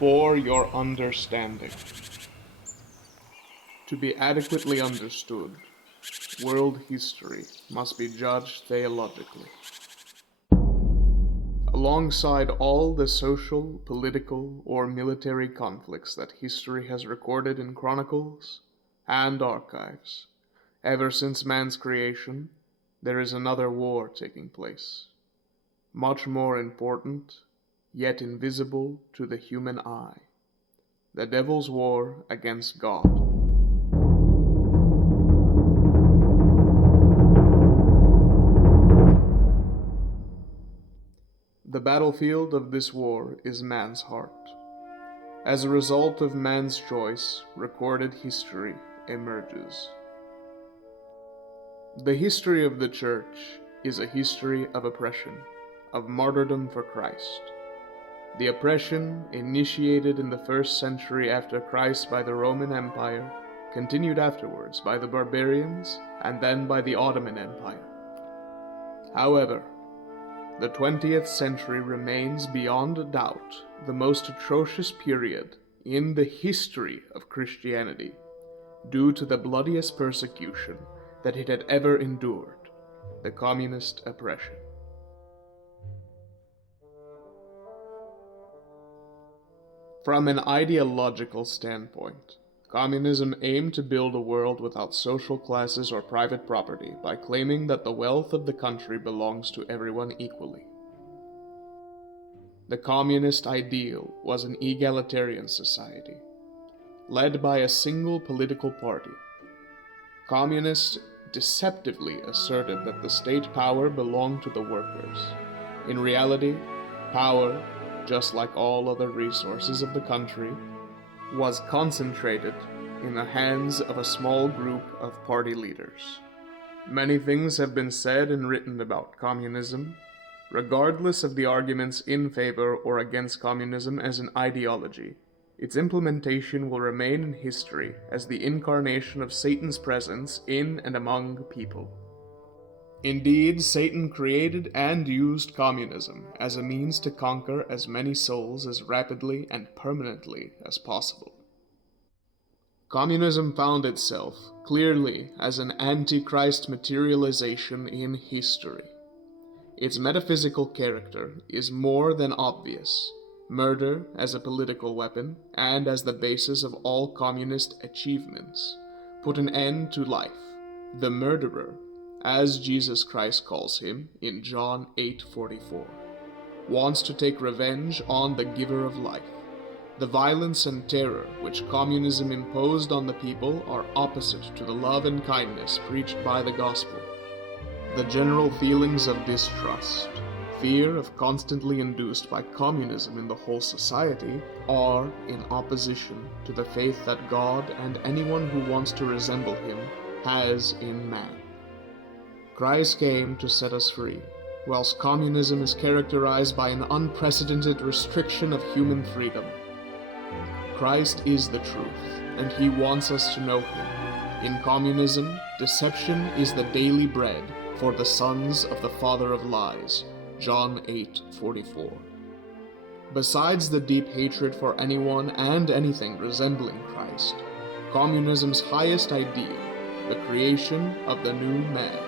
for your understanding. To be adequately understood, world history must be judged theologically. Alongside all the social, political, or military conflicts that history has recorded in chronicles and archives, ever since man's creation, there is another war taking place, much more important, yet invisible to the human eye, the devil's war against God. The battlefield of this war is man's heart. As a result of man's choice, recorded history emerges. The history of the Church is a history of oppression, of martyrdom for Christ. The oppression, initiated in the 1st century after Christ by the Roman Empire, continued afterwards by the barbarians and then by the Ottoman Empire. However, the 20th century remains beyond a doubt the most atrocious period in the history of Christianity, due to the bloodiest persecution that it had ever endured, the communist oppression. From an ideological standpoint, communism aimed to build a world without social classes or private property by claiming that the wealth of the country belongs to everyone equally. The communist ideal was an egalitarian society, led by a single political party. Communists deceptively asserted that the state power belonged to the workers. In reality, power, just like all other resources of the country, was concentrated in the hands of a small group of party leaders. Many things have been said and written about communism. Regardless of the arguments in favor or against communism as an ideology, its implementation will remain in history as the incarnation of Satan's presence in and among people. Indeed, Satan created and used communism as a means to conquer as many souls as rapidly and permanently as possible. Communism found itself clearly as an antichrist materialization in history. Its metaphysical character is more than obvious. Murder as a political weapon and as the basis of all communist achievements put an end to life. The murderer, as Jesus Christ calls him in John 8:44, wants to take revenge on the giver of life. The violence and terror which communism imposed on the people are opposite to the love and kindness preached by the gospel. The general feelings of distrust, fear of constantly induced by communism in the whole society, are in opposition to the faith that God and anyone who wants to resemble him has in man. Christ came to set us free, whilst communism is characterized by an unprecedented restriction of human freedom. Christ is the truth, and he wants us to know him. In communism, deception is the daily bread for the sons of the father of lies, John 8:44. Besides the deep hatred for anyone and anything resembling Christ, communism's highest ideal, the creation of the new man,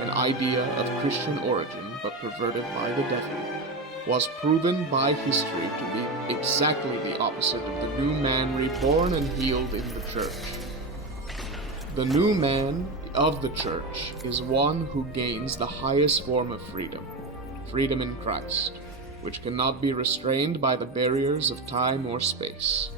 an idea of Christian origin but perverted by the devil, was proven by history to be exactly the opposite of the new man reborn and healed in the church. The new man of the church is one who gains the highest form of freedom, freedom in Christ, which cannot be restrained by the barriers of time or space.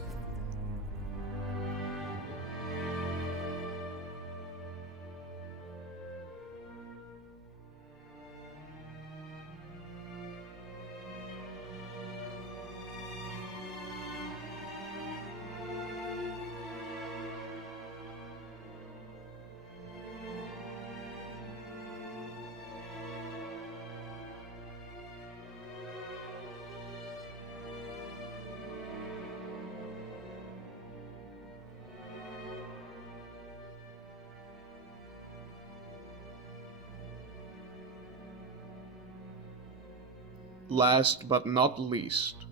Last but not least,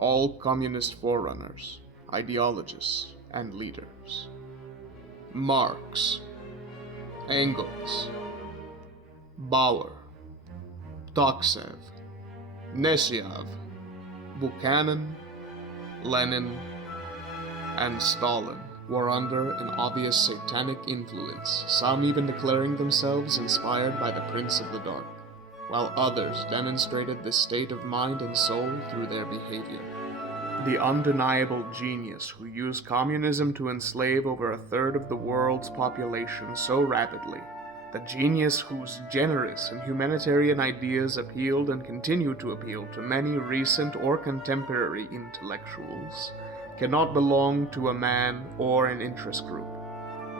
all communist forerunners, ideologists, and leaders. Marx, Engels, Bauer, Toksev, Nechayev, Buchanan, Lenin, and Stalin were under an obvious satanic influence, some even declaring themselves inspired by the Prince of the Dark, while others demonstrated this state of mind and soul through their behavior. The undeniable genius who used communism to enslave over a third of the world's population so rapidly, the genius whose generous and humanitarian ideas appealed and continue to appeal to many recent or contemporary intellectuals, cannot belong to a man or an interest group.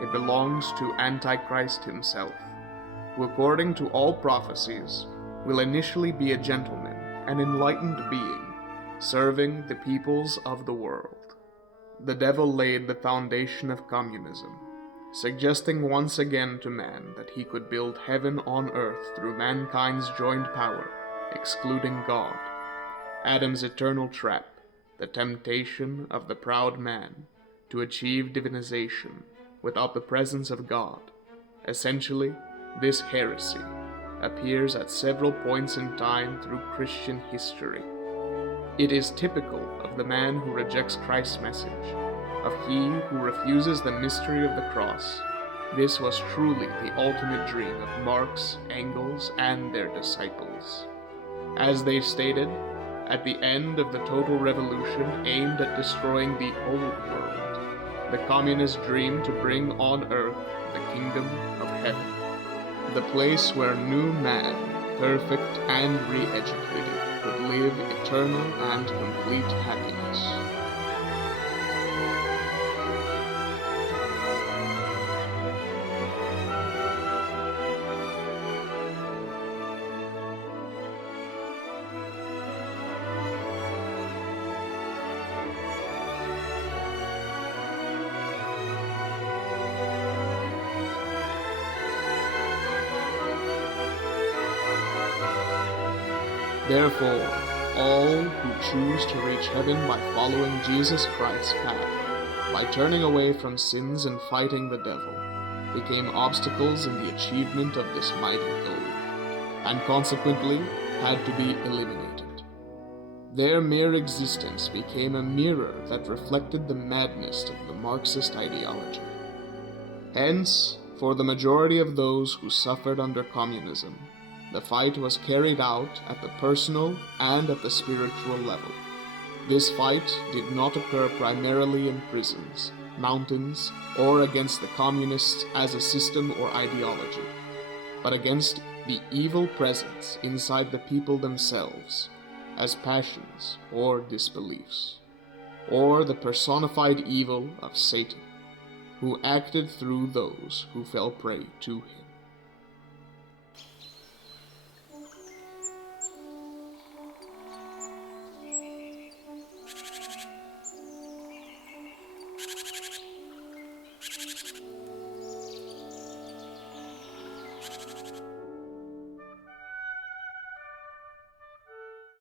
It belongs to Antichrist himself, who, according to all prophecies, will initially be a gentleman, an enlightened being, serving the peoples of the world. The devil laid the foundation of communism, suggesting once again to man that he could build heaven on earth through mankind's joined power, excluding God. Adam's eternal trap, the temptation of the proud man to achieve divinization without the presence of God. Essentially, this heresy appears at several points in time through Christian history. It is typical of the man who rejects Christ's message, of he who refuses the mystery of the cross. This was truly the ultimate dream of Marx, Engels, and their disciples. As they stated, at the end of the total revolution aimed at destroying the old world, the communists dreamed to bring on earth the kingdom of heaven, the place where new man, perfect and re-educated, could live eternal and complete happiness. Therefore, all who choose to reach heaven by following Jesus Christ's path, by turning away from sins and fighting the devil, became obstacles in the achievement of this mighty goal, and consequently had to be eliminated. Their mere existence became a mirror that reflected the madness of the Marxist ideology. Hence, for the majority of those who suffered under communism, the fight was carried out at the personal and at the spiritual level. This fight did not occur primarily in prisons, mountains, or against the communists as a system or ideology, but against the evil presence inside the people themselves, as passions or disbeliefs, or the personified evil of Satan, who acted through those who fell prey to him.